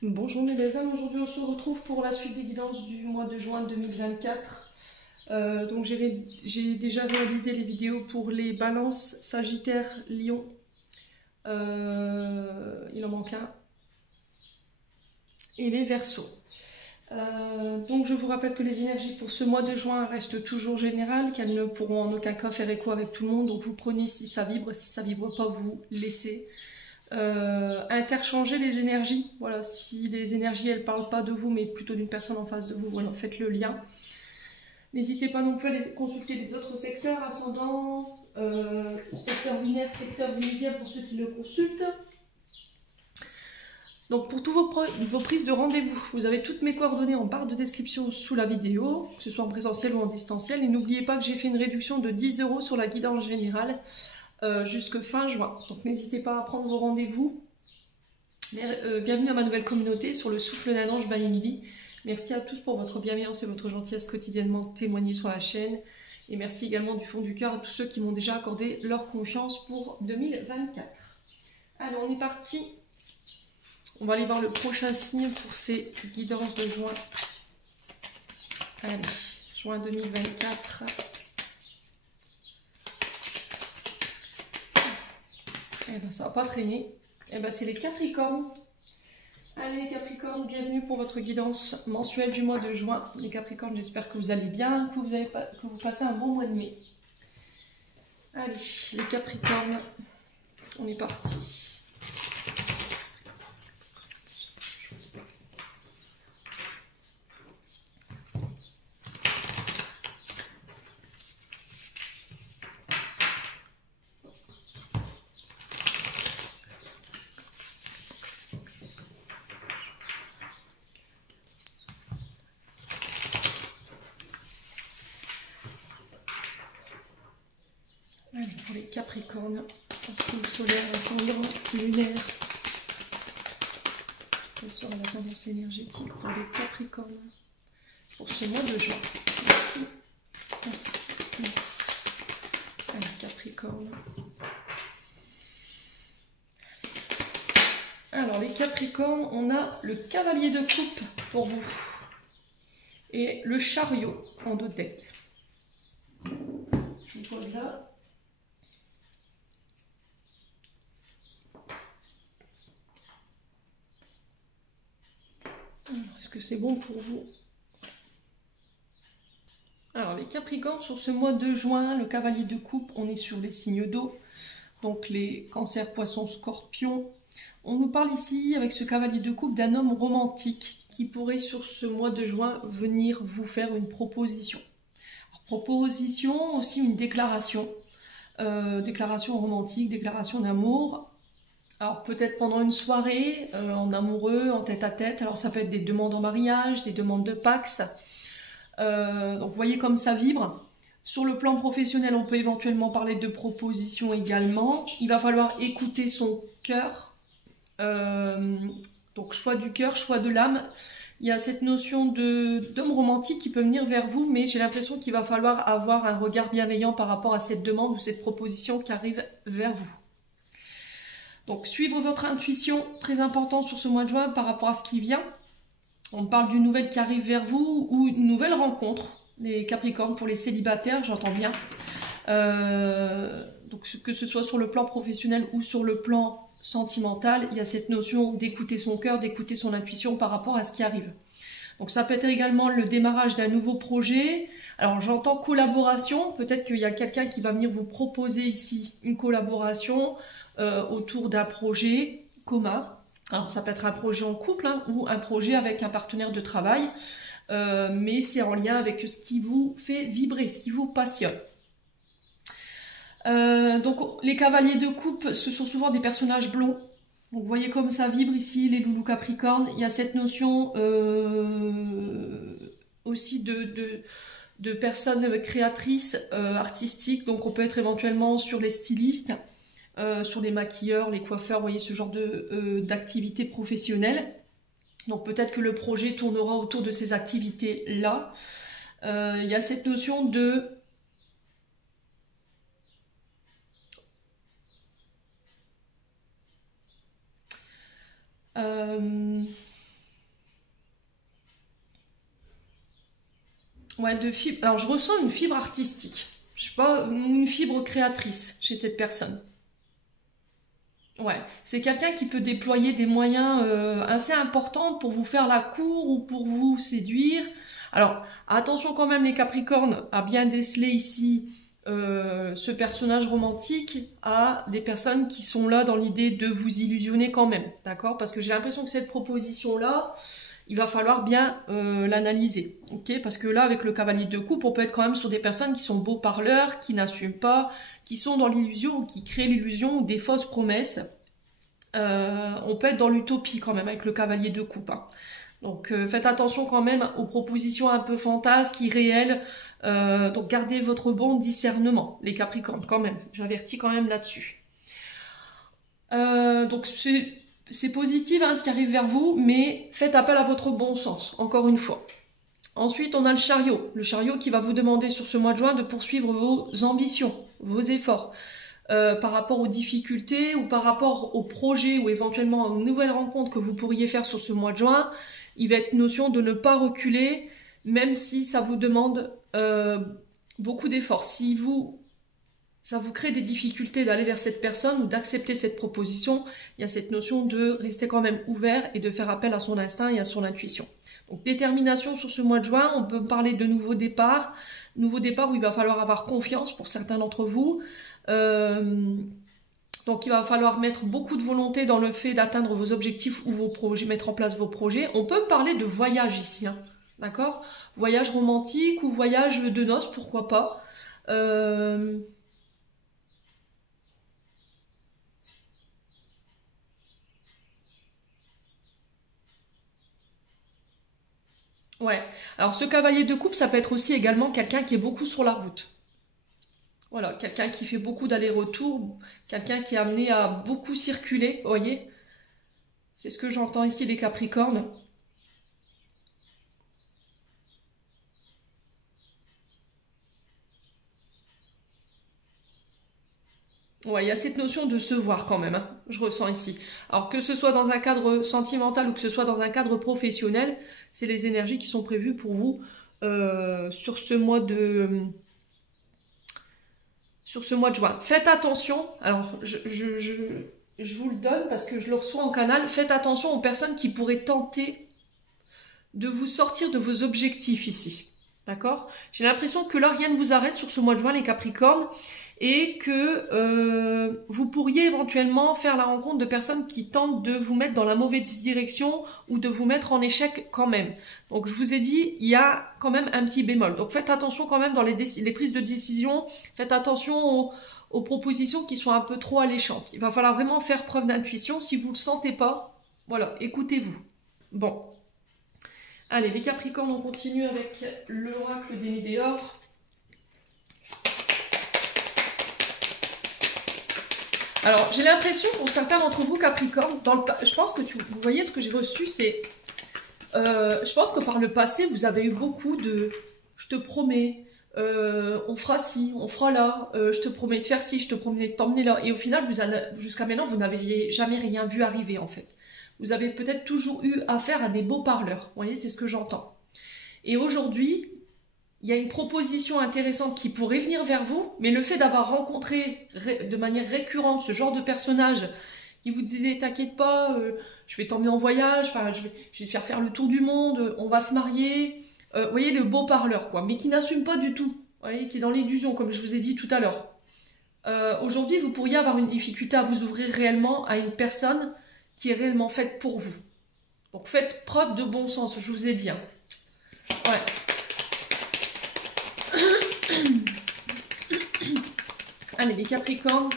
Bonjour mes belles âmes, aujourd'hui on se retrouve pour la suite des guidances du mois de juin 2024. Donc j'ai déjà réalisé les vidéos pour les balances, Sagittaire, Lion, il en manque un, et les Verseaux. Donc je vous rappelle que les énergies pour ce mois de juin restent toujours générales, qu'elles ne pourront en aucun cas faire écho avec tout le monde, donc vous prenez si ça vibre pas, vous laissez. Interchanger les énergies, voilà, si les énergies elles parlent pas de vous mais plutôt d'une personne en face de vous, voilà, faites le lien. N'hésitez pas non plus à consulter les autres secteurs, ascendant, secteur lunaire, secteur vénusien pour ceux qui le consultent. Donc pour tous vos prises de rendez-vous, vous avez toutes mes coordonnées en barre de description sous la vidéo, que ce soit en présentiel ou en distanciel. Et n'oubliez pas que j'ai fait une réduction de 10 € sur la guidance générale jusque fin juin. Donc n'hésitez pas à prendre vos rendez-vous. Bienvenue à ma nouvelle communauté sur le souffle d'un ange by Emily. Merci à tous pour votre bienveillance et votre gentillesse quotidiennement témoignée sur la chaîne. Et merci également du fond du cœur à tous ceux qui m'ont déjà accordé leur confiance pour 2024. Alors on est parti. On va aller voir le prochain signe pour ces guidances de juin. Allez, juin 2024. Eh ben ça va pas traîner. Eh ben c'est les Capricornes. Allez les Capricornes, bienvenue pour votre guidance mensuelle du mois de juin. Les Capricornes, j'espère que vous allez bien, que vous passez un bon mois de mai. Allez, les Capricornes, on est parti. Allez, pour les Capricornes, signe solaire, ascendant, lunaire. Quelle sera la tendance énergétique pour les Capricornes pour ce mois de juin? Merci, merci, merci. Allez, Capricorne. Alors, les Capricornes, on a le cavalier de coupe pour vous et le chariot en deux decks. Je vous pose là. Est-ce que c'est bon pour vous? Alors les Capricornes, sur ce mois de juin, le cavalier de coupe, on est sur les signes d'eau, donc les cancers, poissons, scorpions. On nous parle ici, avec ce cavalier de coupe, d'un homme romantique qui pourrait sur ce mois de juin venir vous faire une proposition. Alors, proposition, aussi une déclaration. Déclaration romantique, déclaration d'amour. Alors peut-être pendant une soirée, en amoureux, en tête-à-tête. Alors ça peut être des demandes en mariage, des demandes de Pax. Donc vous voyez comme ça vibre. Sur le plan professionnel, on peut éventuellement parler de propositions également. Il va falloir écouter son cœur. Donc choix du cœur, choix de l'âme. Il y a cette notion d'homme romantique qui peut venir vers vous, mais j'ai l'impression qu'il va falloir avoir un regard bienveillant par rapport à cette demande ou cette proposition qui arrive vers vous. Donc suivre votre intuition, très important sur ce mois de juin par rapport à ce qui vient. On parle d'une nouvelle qui arrive vers vous ou une nouvelle rencontre. Les Capricornes, pour les célibataires, j'entends bien. Donc que ce soit sur le plan professionnel ou sur le plan sentimental, il y a cette notion d'écouter son cœur, d'écouter son intuition par rapport à ce qui arrive. Donc ça peut être également le démarrage d'un nouveau projet. Alors j'entends collaboration, peut-être qu'il y a quelqu'un qui va venir vous proposer ici une collaboration autour d'un projet commun. Alors ça peut être un projet en couple hein, ou un projet avec un partenaire de travail, mais c'est en lien avec ce qui vous fait vibrer, ce qui vous passionne. Donc les cavaliers de coupe, ce sont souvent des personnages blonds. Donc vous voyez comme ça vibre ici les loulous capricornes. Il y a cette notion aussi de personnes créatrices, artistiques. Donc on peut être éventuellement sur les stylistes, sur les maquilleurs, les coiffeurs, vous voyez ce genre d'activités professionnelles. Donc peut-être que le projet tournera autour de ces activités-là. Il y a cette notion de... Ouais, de fibre. Alors, je ressens une fibre artistique. Je sais pas, une fibre créatrice chez cette personne. Ouais, c'est quelqu'un qui peut déployer des moyens assez importants pour vous faire la cour ou pour vous séduire. Alors, attention quand même les Capricornes à bien déceler ici ce personnage romantique à des personnes qui sont là dans l'idée de vous illusionner quand même, d'accord? Parce que j'ai l'impression que cette proposition-là, il va falloir bien l'analyser, ok? Parce que là, avec le cavalier de coupe, on peut être quand même sur des personnes qui sont beaux parleurs, qui n'assument pas, qui sont dans l'illusion ou qui créent l'illusion ou des fausses promesses. On peut être dans l'utopie quand même avec le cavalier de coupe, hein. Donc faites attention quand même aux propositions un peu fantasques, irréelles. Donc gardez votre bon discernement, les Capricornes quand même. J'avertis quand même là-dessus. Donc c'est positif hein, ce qui arrive vers vous, mais faites appel à votre bon sens, encore une fois. Ensuite, on a le chariot qui va vous demander sur ce mois de juin de poursuivre vos ambitions, vos efforts. Par rapport aux difficultés ou par rapport aux projets ou éventuellement aux nouvelles rencontres que vous pourriez faire sur ce mois de juin, il va être notion de ne pas reculer, même si ça vous demande beaucoup d'efforts. Si ça vous crée des difficultés d'aller vers cette personne ou d'accepter cette proposition, il y a cette notion de rester quand même ouvert et de faire appel à son instinct et à son intuition. Donc détermination sur ce mois de juin, on peut parler de nouveau départ où il va falloir avoir confiance pour certains d'entre vous. Donc il va falloir mettre beaucoup de volonté dans le fait d'atteindre vos objectifs ou vos projets, mettre en place vos projets. On peut parler de voyage ici, hein, d'accord? Voyage romantique ou voyage de noces, pourquoi pas. Ouais, alors ce cavalier de coupe, ça peut être aussi également quelqu'un qui est beaucoup sur la route. Voilà, quelqu'un qui fait beaucoup d'allers-retours, quelqu'un qui est amené à beaucoup circuler, vous voyez? C'est ce que j'entends ici les Capricornes. Ouais, il y a cette notion de se voir quand même, hein, je ressens ici. Alors que ce soit dans un cadre sentimental ou que ce soit dans un cadre professionnel, c'est les énergies qui sont prévues pour vous sur ce mois de juin. Faites attention, alors je vous le donne parce que je le reçois en canal, faites attention aux personnes qui pourraient tenter de vous sortir de vos objectifs ici. D'accord? J'ai l'impression que là, rien ne vous arrête sur ce mois de juin, les Capricornes, et que vous pourriez éventuellement faire la rencontre de personnes qui tentent de vous mettre dans la mauvaise direction ou de vous mettre en échec quand même. Donc, je vous ai dit, il y a quand même un petit bémol. Donc, faites attention quand même dans les prises de décision, faites attention aux propositions qui sont un peu trop alléchantes. Il va falloir vraiment faire preuve d'intuition. Si vous ne le sentez pas, voilà, écoutez-vous. Bon. Allez, les Capricornes, on continue avec l'oracle des Météores. Alors, j'ai l'impression, pour certains d'entre vous, Capricorne, je pense que vous voyez ce que j'ai reçu, c'est... je pense que par le passé, vous avez eu beaucoup de « je te promets, on fera ci, on fera là, je te promets de faire ci, je te promets de t'emmener là ». Et au final, jusqu'à maintenant, vous n'avez jamais rien vu arriver, en fait. Vous avez peut-être toujours eu affaire à des beaux parleurs. Vous voyez, c'est ce que j'entends. Et aujourd'hui, il y a une proposition intéressante qui pourrait venir vers vous, mais le fait d'avoir rencontré de manière récurrente ce genre de personnage qui vous disait « t'inquiète pas, je vais t'emmener en voyage, je vais te faire le tour du monde, on va se marier ». Vous voyez, le beau parleur, quoi, mais qui n'assume pas du tout. Vous voyez, qui est dans l'illusion, comme je vous ai dit tout à l'heure. Aujourd'hui, vous pourriez avoir une difficulté à vous ouvrir réellement à une personne qui est réellement faite pour vous. Donc faites preuve de bon sens, je vous ai dit. Hein. Ouais. Allez, les Capricornes.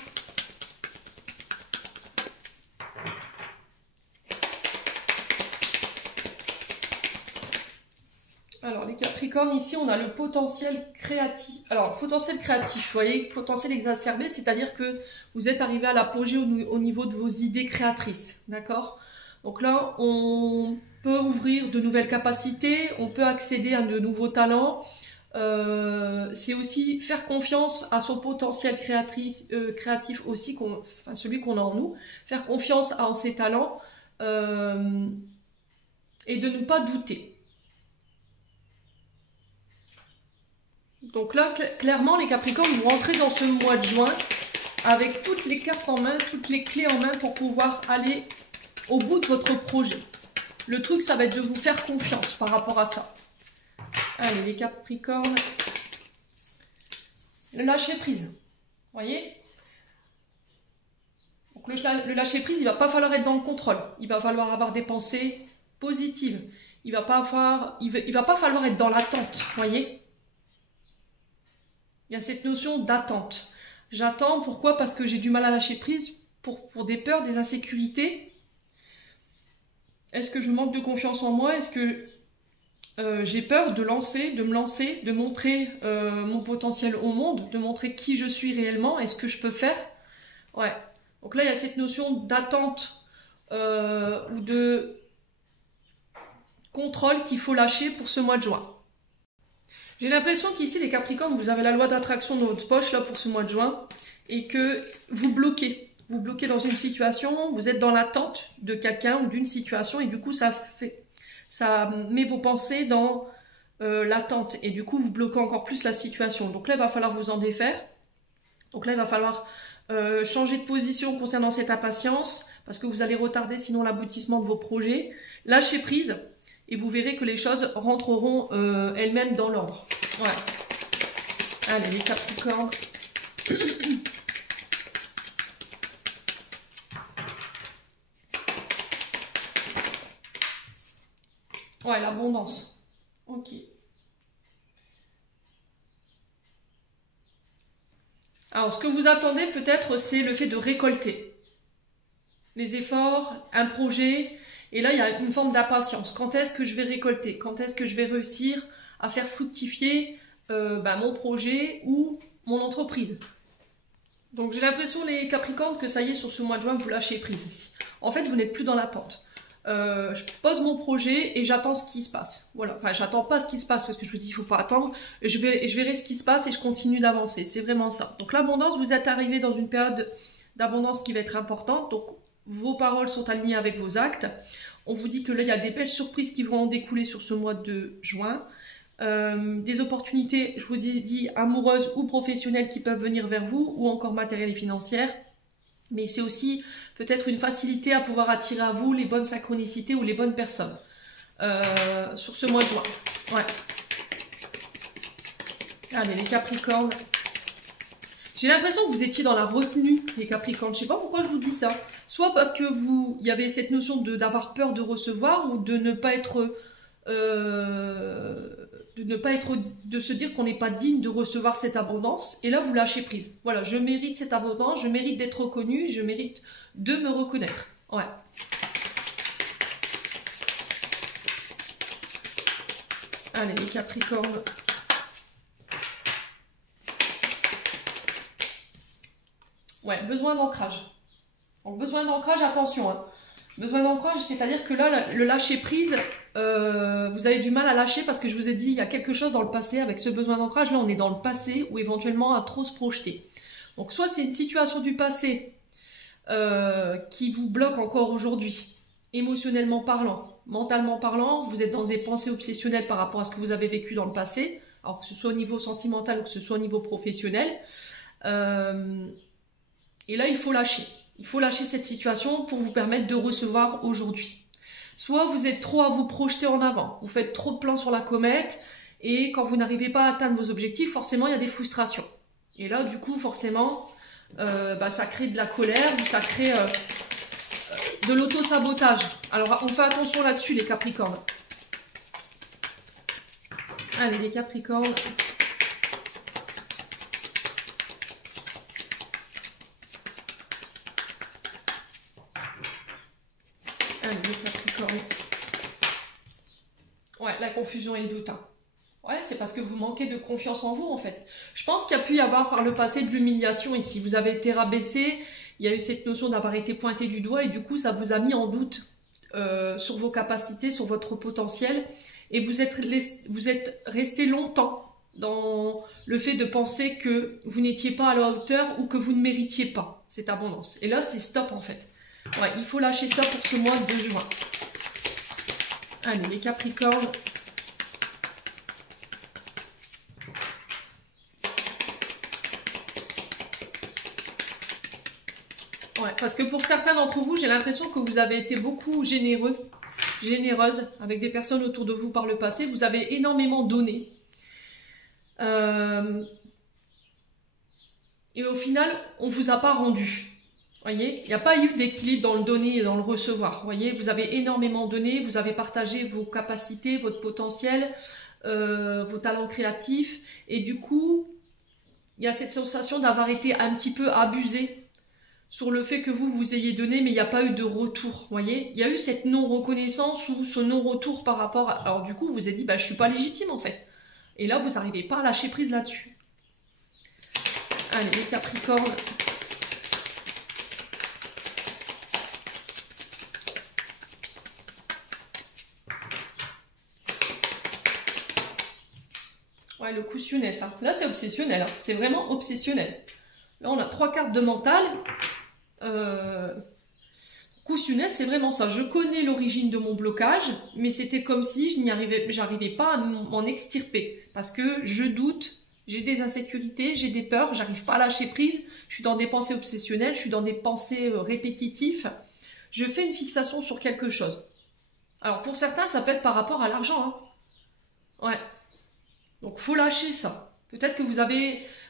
Alors, les Capricornes, ici, on a le potentiel créatif. Alors, potentiel créatif, vous voyez, potentiel exacerbé, c'est-à-dire que vous êtes arrivé à l'apogée au niveau de vos idées créatrices, d'accord? Donc là, on peut ouvrir de nouvelles capacités, on peut accéder à de nouveaux talents. C'est aussi faire confiance à son potentiel créatif aussi, celui qu'on a en nous. Faire confiance en ses talents et de ne pas douter. Donc là, clairement, les Capricornes, vous rentrez dans ce mois de juin avec toutes les cartes en main, toutes les clés en main pour pouvoir aller au bout de votre projet. Le truc, ça va être de vous faire confiance par rapport à ça. Allez, les Capricornes. Le lâcher prise. Vous voyez? Donc le lâcher prise, il ne va pas falloir être dans le contrôle. Il va falloir avoir des pensées positives. Il va pas falloir être dans l'attente. Vous voyez? Il y a cette notion d'attente. J'attends, pourquoi? Parce que j'ai du mal à lâcher prise pour des peurs, des insécurités. Est-ce que je manque de confiance en moi? Est-ce que j'ai peur de me lancer, de montrer mon potentiel au monde, de montrer qui je suis réellement et ce que je peux faire? Ouais. Donc là, il y a cette notion d'attente ou de contrôle qu'il faut lâcher pour ce mois de juin. J'ai l'impression qu'ici, les Capricornes, vous avez la loi d'attraction dans votre poche là pour ce mois de juin et que vous bloquez. Vous bloquez dans une situation, vous êtes dans l'attente de quelqu'un ou d'une situation et du coup, ça met vos pensées dans l'attente et du coup, vous bloquez encore plus la situation. Donc là, il va falloir vous en défaire. Donc là, il va falloir changer de position concernant cette impatience parce que vous allez retarder sinon l'aboutissement de vos projets. Lâchez prise. Et vous verrez que les choses rentreront elles-mêmes dans l'ordre. Ouais. Allez, les Capricornes. Ouais, l'abondance. Ok. Alors, ce que vous attendez peut-être, c'est le fait de récolter. Les efforts, un projet... Et là, il y a une forme d'impatience. Quand est-ce que je vais récolter? Quand est-ce que je vais réussir à faire fructifier mon projet ou mon entreprise? Donc, j'ai l'impression, les Capricornes, que ça y est, sur ce mois de juin, vous lâchez prise ici. En fait, vous n'êtes plus dans l'attente. Je pose mon projet et j'attends ce qui se passe. Voilà. Enfin, j'attends pas ce qui se passe parce que je vous dis, il ne faut pas attendre. Je verrai ce qui se passe et je continue d'avancer. C'est vraiment ça. Donc, l'abondance, vous êtes arrivé dans une période d'abondance qui va être importante. Donc, vos paroles sont alignées avec vos actes. On vous dit que là, il y a des belles surprises qui vont en découler sur ce mois de juin. Des opportunités, je vous dis, amoureuses ou professionnelles qui peuvent venir vers vous, ou encore matérielles et financières. Mais c'est aussi peut-être une facilité à pouvoir attirer à vous les bonnes synchronicités ou les bonnes personnes sur ce mois de juin. Ouais. Allez, les Capricornes. J'ai l'impression que vous étiez dans la retenue, les Capricornes. Je ne sais pas pourquoi je vous dis ça. Soit parce que il y avait cette notion d'avoir peur de recevoir ou de ne pas être, de se dire qu'on n'est pas digne de recevoir cette abondance. Et là, vous lâchez prise. Voilà, je mérite cette abondance, je mérite d'être reconnu, je mérite de me reconnaître. Ouais. Allez, les Capricornes. Ouais, besoin d'ancrage. Donc, besoin d'ancrage, attention. Hein. Besoin d'ancrage, c'est-à-dire que là, le lâcher prise, vous avez du mal à lâcher parce que je vous ai dit, il y a quelque chose dans le passé avec ce besoin d'ancrage. Là, on est dans le passé ou éventuellement à trop se projeter. Donc, soit c'est une situation du passé qui vous bloque encore aujourd'hui, émotionnellement parlant, mentalement parlant. Vous êtes dans des pensées obsessionnelles par rapport à ce que vous avez vécu dans le passé, alors que ce soit au niveau sentimental ou que ce soit au niveau professionnel. Et là, il faut lâcher. Il faut lâcher cette situation pour vous permettre de recevoir aujourd'hui. Soit vous êtes trop à vous projeter en avant. Vous faites trop de plans sur la comète. Et quand vous n'arrivez pas à atteindre vos objectifs, forcément, il y a des frustrations. Et là, du coup, forcément, ça crée de la colère ou ça crée de l'auto-sabotage. Alors, on fait attention là-dessus, les Capricornes. Allez, les Capricornes. Les Capricornes. Ouais, la confusion et le doute. Hein. Ouais, c'est parce que vous manquez de confiance en vous, en fait. Je pense qu'il y a pu y avoir par le passé de l'humiliation ici. Vous avez été rabaissé, il y a eu cette notion d'avoir été pointé du doigt et du coup, ça vous a mis en doute sur vos capacités, sur votre potentiel. Et vous êtes resté longtemps dans le fait de penser que vous n'étiez pas à la hauteur ou que vous ne méritiez pas cette abondance. Et là, c'est stop, en fait. Ouais, il faut lâcher ça pour ce mois de juin. Allez, les Capricornes. parce que pour certains d'entre vous, j'ai l'impression que vous avez été beaucoup généreux, généreuse avec des personnes autour de vous par le passé. Vous avez énormément donné. Et au final, on ne vous a pas rendu. Voyez, il n'y a pas eu d'équilibre dans le donner et dans le recevoir. Voyez, vous avez énormément donné, vous avez partagé vos capacités, votre potentiel, vos talents créatifs. Et du coup, il y a cette sensation d'avoir été un petit peu abusé sur le fait que vous ayez donné, mais il n'y a pas eu de retour. Voyez, il y a eu cette non-reconnaissance ou ce non-retour par rapport à... Alors du coup, vous vous êtes dit, bah, je ne suis pas légitime en fait. Et là, vous n'arrivez pas à lâcher prise là-dessus. Allez, les Capricornes. Ouais, le coussinet, ça. Là, c'est obsessionnel. Hein. C'est vraiment obsessionnel. Là, on a 3 cartes de mental. Coussinet, c'est vraiment ça. Je connais l'origine de mon blocage, mais c'était comme si j'arrivais pas à m'en extirper. Parce que je doute, j'ai des insécurités, j'ai des peurs, j'arrive pas à lâcher prise. Je suis dans des pensées obsessionnelles, je suis dans des pensées répétitives. Je fais une fixation sur quelque chose. Alors, pour certains, ça peut être par rapport à l'argent. Hein. Ouais. Donc, faut lâcher ça. Peut-être que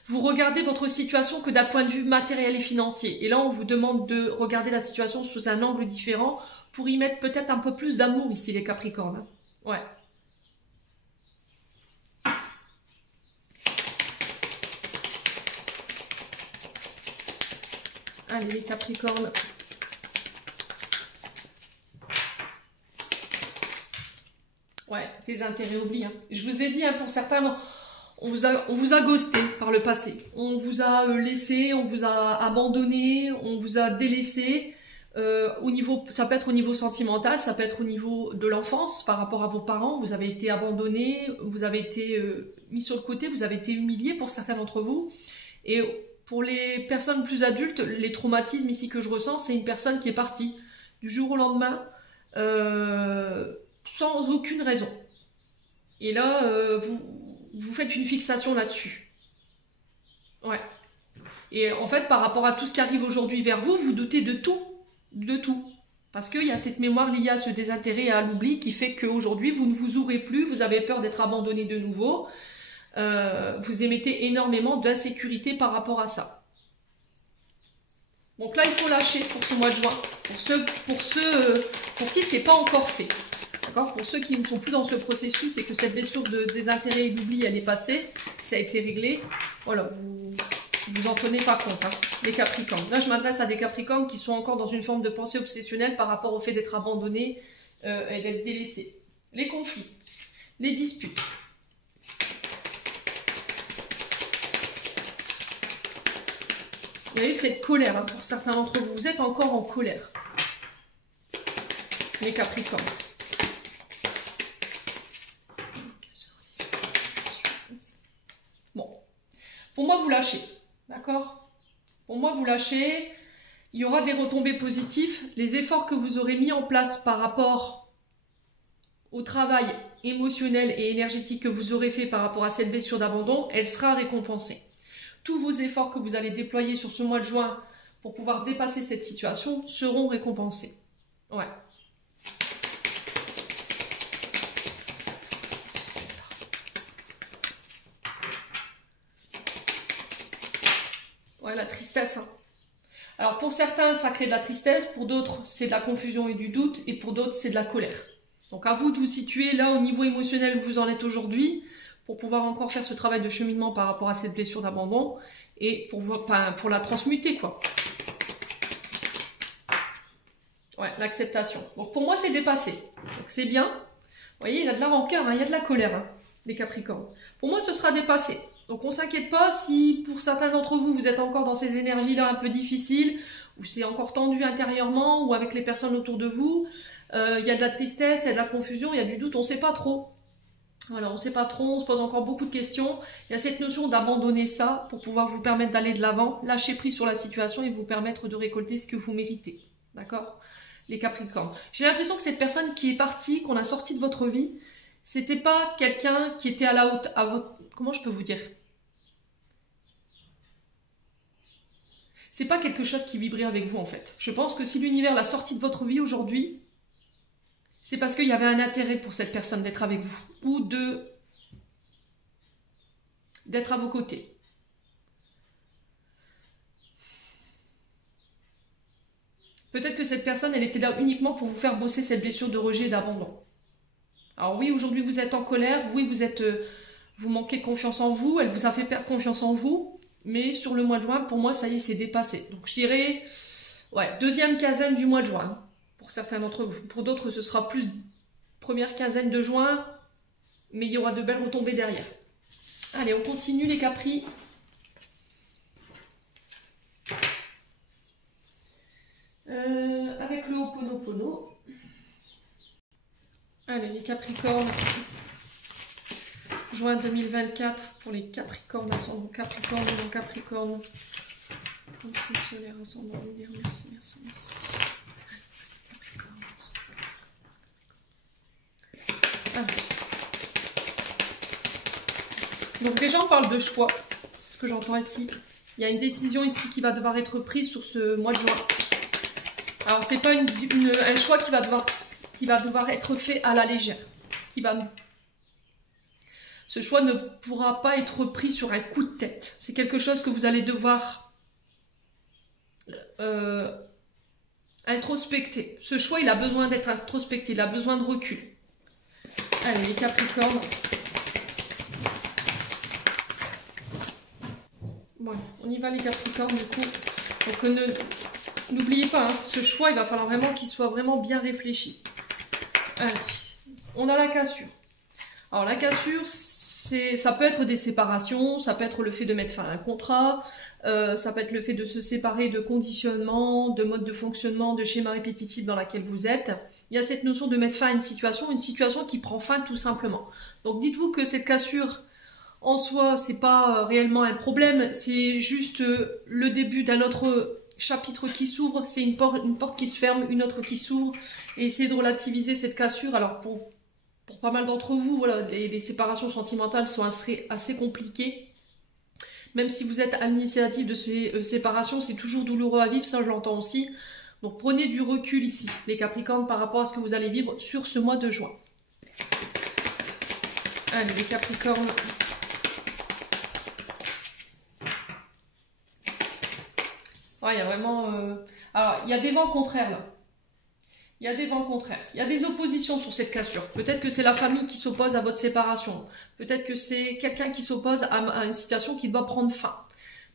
vous regardez votre situation que d'un point de vue matériel et financier. Et là, on vous demande de regarder la situation sous un angle différent pour y mettre peut-être un peu plus d'amour ici, les Capricornes. Ouais. Allez, les Capricornes. Ouais, tes intérêts oubliés. Hein. Je vous ai dit, hein, pour certains, on vous a ghosté par le passé. On vous a laissé, on vous a abandonné, on vous a délaissé. Ça peut être au niveau sentimental, ça peut être au niveau de l'enfance, par rapport à vos parents. Vous avez été abandonné, vous avez été mis sur le côté, vous avez été humilié pour certains d'entre vous. Et pour les personnes plus adultes, les traumatismes ici que je ressens, c'est une personne qui est partie du jour au lendemain. Sans aucune raison. Et là, vous faites une fixation là-dessus. Ouais. Et en fait, par rapport à tout ce qui arrive aujourd'hui vers vous, vous doutez de tout. De tout. Parce qu'il y a cette mémoire liée à ce désintérêt et à l'oubli qui fait qu'aujourd'hui, vous ne vous ouvrez plus, vous avez peur d'être abandonné de nouveau. Vous émettez énormément d'insécurité par rapport à ça. Donc là, il faut lâcher pour ce mois de juin. Pour qui c'est pas encore fait. D'accord ? Pour ceux qui ne sont plus dans ce processus et que cette blessure de désintérêt et d'oubli, elle est passée, ça a été réglé, voilà, vous en tenez pas compte, hein, les Capricornes. Là, je m'adresse à des Capricornes qui sont encore dans une forme de pensée obsessionnelle par rapport au fait d'être abandonnés et d'être délaissés. Les conflits, les disputes. Il y a eu cette colère, hein, pour certains d'entre vous. Vous êtes encore en colère, les Capricornes. Pour moi, vous lâchez, d'accord? Pour moi, vous lâchez. Il y aura des retombées positives. Les efforts que vous aurez mis en place par rapport au travail émotionnel et énergétique que vous aurez fait par rapport à cette blessure d'abandon, elle sera récompensée. Tous vos efforts que vous allez déployer sur ce mois de juin pour pouvoir dépasser cette situation seront récompensés. Ouais. Ouais, la tristesse. Hein. Alors pour certains, ça crée de la tristesse, pour d'autres, c'est de la confusion et du doute, et pour d'autres, c'est de la colère. Donc à vous de vous situer là au niveau émotionnel où vous en êtes aujourd'hui, pour pouvoir encore faire ce travail de cheminement par rapport à cette blessure d'abandon, et pour la transmuter, quoi. Ouais, l'acceptation. Donc pour moi, c'est dépassé. Donc c'est bien. Vous voyez, il y a de la rancœur, hein, il y a de la colère, hein, les Capricornes. Pour moi, ce sera dépassé. Donc on ne s'inquiète pas si pour certains d'entre vous, vous êtes encore dans ces énergies-là un peu difficiles, ou c'est encore tendu intérieurement, ou avec les personnes autour de vous. Il y a de la tristesse, il y a de la confusion, il y a du doute, on ne sait pas trop. Voilà, on ne sait pas trop, on se pose encore beaucoup de questions. Il y a cette notion d'abandonner ça pour pouvoir vous permettre d'aller de l'avant, lâcher prise sur la situation et vous permettre de récolter ce que vous méritez. D'accord ? Les Capricornes. J'ai l'impression que cette personne qui est partie, qu'on a sorti de votre vie, c'était pas quelqu'un qui était à la haute, à votre... Comment je peux vous dire ? c'est pas quelque chose qui vibrait avec vous en fait. Je pense que si l'univers l'a sorti de votre vie aujourd'hui, c'est parce qu'il y avait un intérêt pour cette personne d'être avec vous ou d'être à vos côtés. Peut-être que cette personne, elle était là uniquement pour vous faire bosser cette blessure de rejet et d'abandon. Alors oui, aujourd'hui vous êtes en colère, oui vous manquez confiance en vous, elle vous a fait perdre confiance en vous, mais sur le mois de juin, pour moi, ça y est, c'est dépassé. Donc je dirais, ouais, deuxième quinzaine du mois de juin, pour certains d'entre vous. Pour d'autres, ce sera plus première quinzaine de juin, mais il y aura de belles retombées derrière. Allez, on continue les Capris. Avec le Ho'oponopono. Allez, les Capricornes. Juin 2024 pour les Capricornes, ascendant Capricorne, non Capricorne. Aussi solaire, ascendant lunaire, merci, merci, merci. Capricorne. Allez. Donc déjà on parle de choix, c'est ce que j'entends ici. Il y a une décision ici qui va devoir être prise sur ce mois de juin. Alors c'est pas un choix qui va devoir être fait à la légère. Ce choix ne pourra pas être pris sur un coup de tête. C'est quelque chose que vous allez devoir introspecter. Ce choix, il a besoin d'être introspecté, il a besoin de recul. Allez, les Capricornes. Bon, on y va les Capricornes du coup. Donc n'oubliez pas, hein, ce choix, il va falloir vraiment qu'il soit vraiment bien réfléchi. Allez, on a la cassure. Alors la cassure, ça peut être des séparations, ça peut être le fait de mettre fin à un contrat, ça peut être le fait de se séparer de conditionnement, de mode de fonctionnement, de schéma répétitif dans laquelle vous êtes. Il y a cette notion de mettre fin à une situation qui prend fin tout simplement. Donc dites-vous que cette cassure, en soi, c'est pas réellement un problème, c'est juste le début d'un autre chapitre qui s'ouvre, c'est une porte qui se ferme, une autre qui s'ouvre, et essayez de relativiser cette cassure. Alors pour pas mal d'entre vous, voilà, les séparations sentimentales sont assez compliquées. Même si vous êtes à l'initiative de ces séparations, c'est toujours douloureux à vivre, ça je l'entends aussi. Donc prenez du recul ici, les Capricornes, par rapport à ce que vous allez vivre sur ce mois de juin. Allez, les Capricornes. Ouais, il y a vraiment... Alors, il y a des vents contraires là. Il y a des vents contraires. Il y a des oppositions sur cette cassure. Peut-être que c'est la famille qui s'oppose à votre séparation. Peut-être que c'est quelqu'un qui s'oppose à une situation qui doit prendre fin.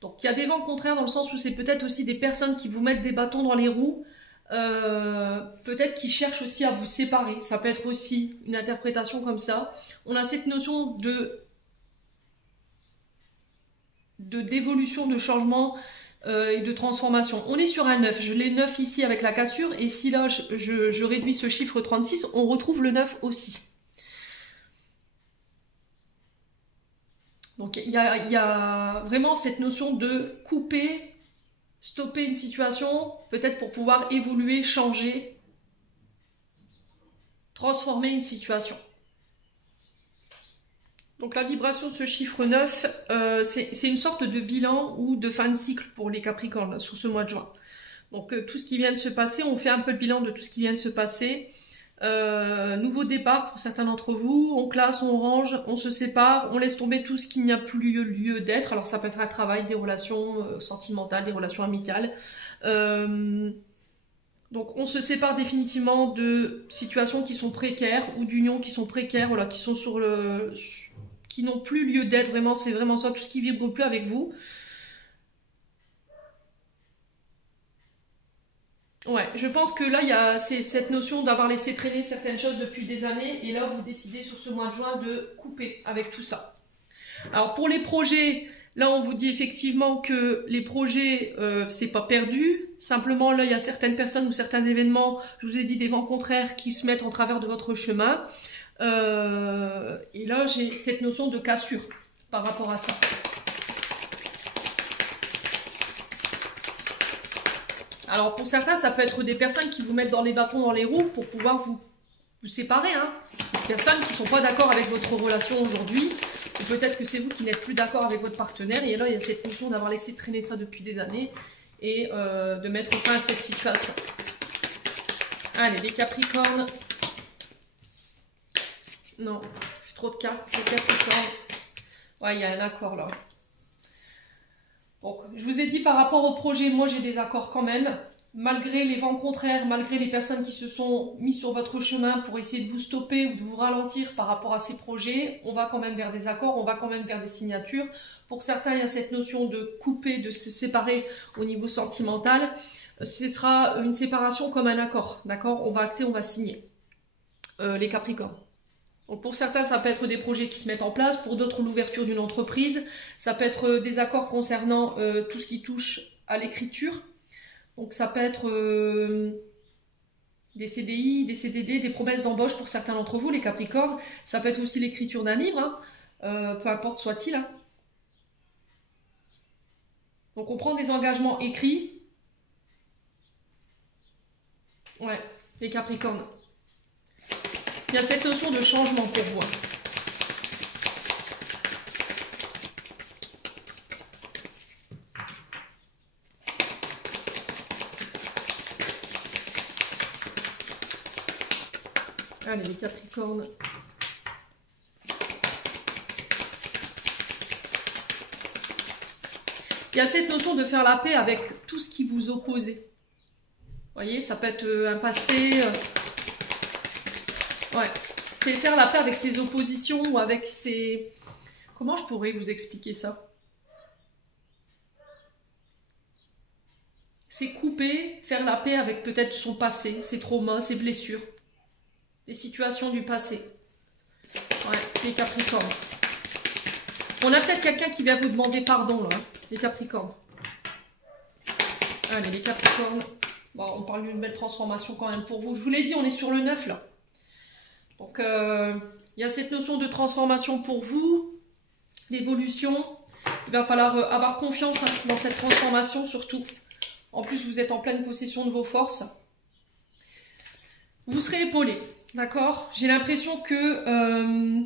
Donc, il y a des vents contraires dans le sens où c'est peut-être aussi des personnes qui vous mettent des bâtons dans les roues. Peut-être qui cherchent aussi à vous séparer. Ça peut être aussi une interprétation comme ça. On a cette notion d'évolution, de changement et de transformation. On est sur un 9. Je l'ai 9 ici avec la cassure. Et si là, je réduis ce chiffre 36, on retrouve le 9 aussi. Donc, il y a vraiment cette notion de couper, stopper une situation, peut-être pour pouvoir évoluer, changer, transformer une situation. Donc la vibration de ce chiffre 9, c'est une sorte de bilan ou de fin de cycle pour les Capricornes sur ce mois de juin. Donc tout ce qui vient de se passer, on fait un peu le bilan de tout ce qui vient de se passer. Nouveau départ pour certains d'entre vous, on classe, on range, on se sépare, on laisse tomber tout ce qui n'y a plus lieu d'être. Alors ça peut être un travail, des relations sentimentales, des relations amicales. Donc on se sépare définitivement de situations qui sont précaires ou d'unions qui sont précaires, voilà, qui sont qui n'ont plus lieu d'être, vraiment, c'est vraiment ça, tout ce qui vibre plus avec vous. Ouais, je pense que là, il y a cette notion d'avoir laissé traîner certaines choses depuis des années, et là, vous décidez sur ce mois de juin de couper avec tout ça. Alors, pour les projets, là, on vous dit effectivement que les projets, c'est pas perdu. Simplement, là, il y a certaines personnes ou certains événements, je vous ai dit, des vents contraires qui se mettent en travers de votre chemin. Et là, j'ai cette notion de cassure par rapport à ça. Alors pour certains, ça peut être des personnes qui vous mettent dans les bâtons dans les roues pour pouvoir vous séparer. Hein. Des personnes qui ne sont pas d'accord avec votre relation aujourd'hui. Ou peut-être que c'est vous qui n'êtes plus d'accord avec votre partenaire. Et là, il y a cette notion d'avoir laissé traîner ça depuis des années. et de mettre fin à cette situation. Allez, les Capricornes. Non, trop de cartes, les Capricornes. Ouais, il y a un accord là. Donc, je vous ai dit par rapport au projet, moi j'ai des accords quand même. Malgré les vents contraires, malgré les personnes qui se sont mis sur votre chemin pour essayer de vous stopper ou de vous ralentir par rapport à ces projets, on va quand même vers des accords, on va quand même vers des signatures. Pour certains, il y a cette notion de couper, de se séparer au niveau sentimental. Ce sera une séparation comme un accord, d'accord? On va acter, on va signer. Les Capricornes. Donc pour certains, ça peut être des projets qui se mettent en place, pour d'autres, l'ouverture d'une entreprise. Ça peut être des accords concernant tout ce qui touche à l'écriture. Donc ça peut être des CDI, des CDD, des promesses d'embauche pour certains d'entre vous, les Capricornes. Ça peut être aussi l'écriture d'un livre, hein, peu importe soit-il. Hein. Donc on prend des engagements écrits. Ouais, les Capricornes. Il y a cette notion de changement pour vous. Hein. Allez, les Capricornes. Il y a cette notion de faire la paix avec tout ce qui vous opposait. Vous voyez, ça peut être un passé. Ouais, c'est faire la paix avec ses oppositions ou avec ses... Comment je pourrais vous expliquer ça? C'est couper, faire la paix avec peut-être son passé, ses traumas, ses blessures. Les situations du passé. Ouais, les Capricornes. On a peut-être quelqu'un qui vient vous demander pardon, là, hein, les Capricornes. Allez, les Capricornes. Bon, on parle d'une belle transformation quand même pour vous. Je vous l'ai dit, on est sur le 9, là. Donc, il y a cette notion de transformation pour vous, d'évolution. Il va falloir avoir confiance hein, dans cette transformation, surtout. En plus, vous êtes en pleine possession de vos forces. Vous serez épaulé. D'accord? J'ai l'impression que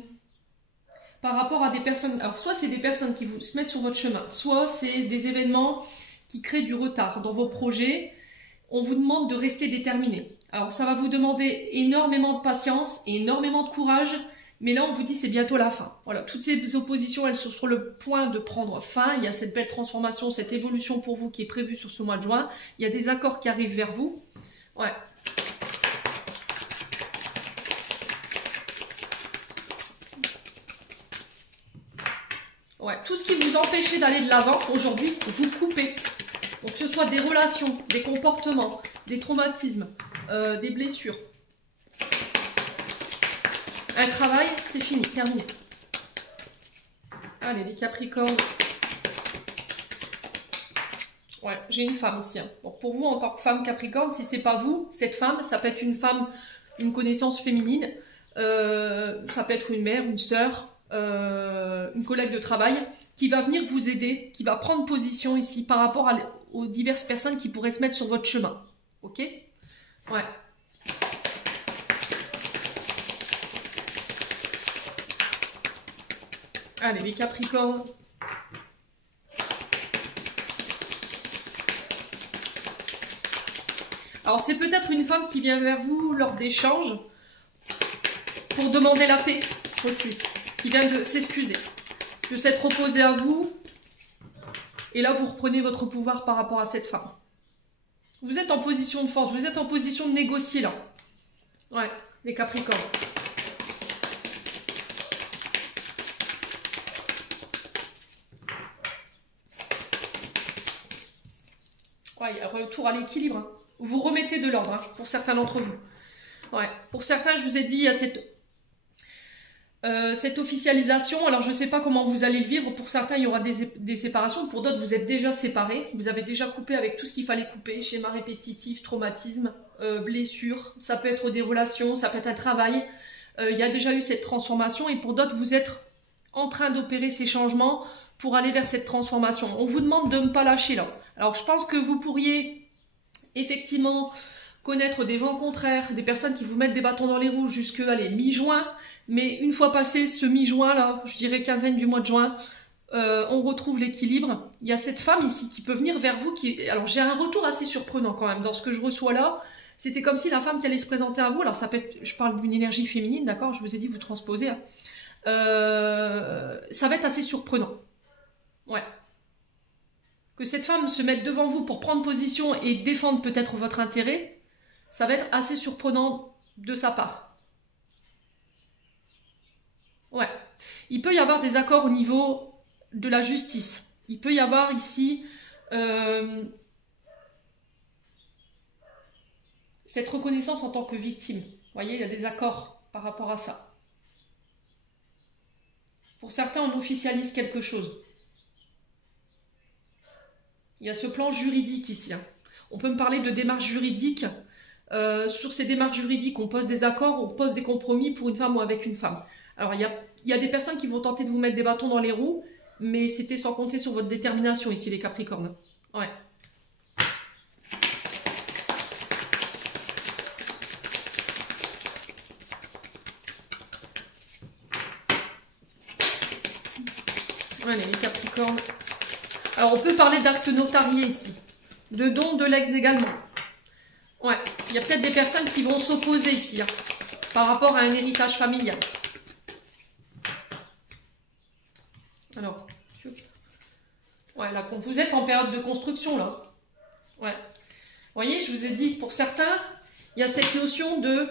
par rapport à des personnes, alors soit c'est des personnes qui vous se mettent sur votre chemin, soit c'est des événements qui créent du retard dans vos projets. On vous demande de rester déterminé. Alors ça va vous demander énormément de patience, énormément de courage, mais là on vous dit c'est bientôt la fin. Voilà, toutes ces oppositions elles sont sur le point de prendre fin. Il y a cette belle transformation, cette évolution pour vous qui est prévue sur ce mois de juin. Il y a des accords qui arrivent vers vous. Ouais. Ouais, tout ce qui vous empêchait d'aller de l'avant, aujourd'hui, vous coupez. Donc, que ce soit des relations, des comportements, des traumatismes, des blessures. Un travail, c'est fini, terminé. Allez, les Capricornes. Ouais, j'ai une femme ici. Hein. Donc, pour vous, en tant que femme Capricorne, si c'est pas vous, cette femme, ça peut être une femme, une connaissance féminine. Ça peut être une mère, une sœur. Une collègue de travail qui va venir vous aider, qui va prendre position ici par rapport aux diverses personnes qui pourraient se mettre sur votre chemin. Ok? Ouais. Allez, les Capricornes. Alors, c'est peut-être une femme qui vient vers vous lors d'échanges pour demander la paix aussi. Qui vient de s'excuser, de s'être opposé à vous, et là vous reprenez votre pouvoir par rapport à cette femme. Vous êtes en position de force, vous êtes en position de négocier là. Ouais, les Capricornes. Ouais, il y a retour à l'équilibre. Hein. Vous remettez de l'ordre, hein, pour certains d'entre vous. Ouais, pour certains, je vous ai dit, il y a cette officialisation, alors je ne sais pas comment vous allez le vivre, pour certains il y aura des séparations, pour d'autres vous êtes déjà séparés, vous avez déjà coupé avec tout ce qu'il fallait couper, schéma répétitif, traumatisme, blessure, ça peut être des relations, ça peut être un travail, il y a déjà eu cette transformation et pour d'autres vous êtes en train d'opérer ces changements pour aller vers cette transformation. On vous demande de ne pas lâcher là. Alors je pense que vous pourriez effectivement connaître des vents contraires, des personnes qui vous mettent des bâtons dans les roues jusque mi-juin, mais une fois passé ce mi-juin là, je dirais quinzaine du mois de juin, on retrouve l'équilibre il y a cette femme ici qui peut venir vers vous. Alors j'ai un retour assez surprenant quand même dans ce que je reçois là. C'était comme si la femme qui allait se présenter à vous, alors ça peut être, je parle d'une énergie féminine, d'accord, je vous ai dit vous transposez, hein. Ça va être assez surprenant. Ouais. Que cette femme se mette devant vous pour prendre position et défendre peut-être votre intérêt, ça va être assez surprenant de sa part. Ouais. Il peut y avoir des accords au niveau de la justice. Il peut y avoir ici cette reconnaissance en tant que victime. Vous voyez, il y a des accords par rapport à ça. Pour certains, on officialise quelque chose. Il y a ce plan juridique ici, hein. On peut me parler de démarches juridiques. Sur ces démarches juridiques, on pose des accords, on pose des compromis pour une femme ou avec une femme. Alors, il y a des personnes qui vont tenter de vous mettre des bâtons dans les roues, mais c'était sans compter sur votre détermination ici, les Capricornes. Ouais. Allez, les Capricornes. Alors, on peut parler d'actes notariés ici. De dons de legs également. Ouais, il y a peut-être des personnes qui vont s'opposer ici, hein, par rapport à un héritage familial. Alors, ouais, là, vous êtes en période de construction, là. Ouais. Vous voyez, je vous ai dit, pour certains, il y a cette notion de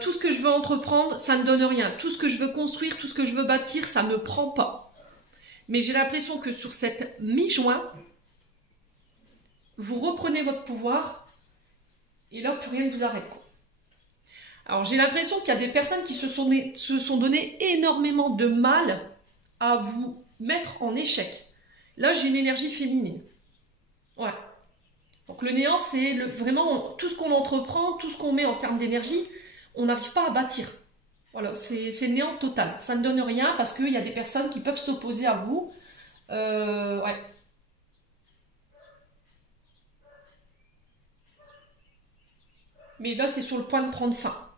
tout ce que je veux entreprendre, ça ne donne rien. Tout ce que je veux construire, tout ce que je veux bâtir, ça ne prend pas. Mais j'ai l'impression que sur cette mi-juin, vous reprenez votre pouvoir et là, plus rien ne vous arrête, quoi. Alors, j'ai l'impression qu'il y a des personnes qui se sont donné énormément de mal à vous mettre en échec. Là, j'ai une énergie féminine. Ouais. Donc, le néant, c'est vraiment tout ce qu'on entreprend, tout ce qu'on met en termes d'énergie, on n'arrive pas à bâtir. Voilà, c'est le néant total. Ça ne donne rien parce qu'il y a des personnes qui peuvent s'opposer à vous. Ouais. Mais là, c'est sur le point de prendre fin.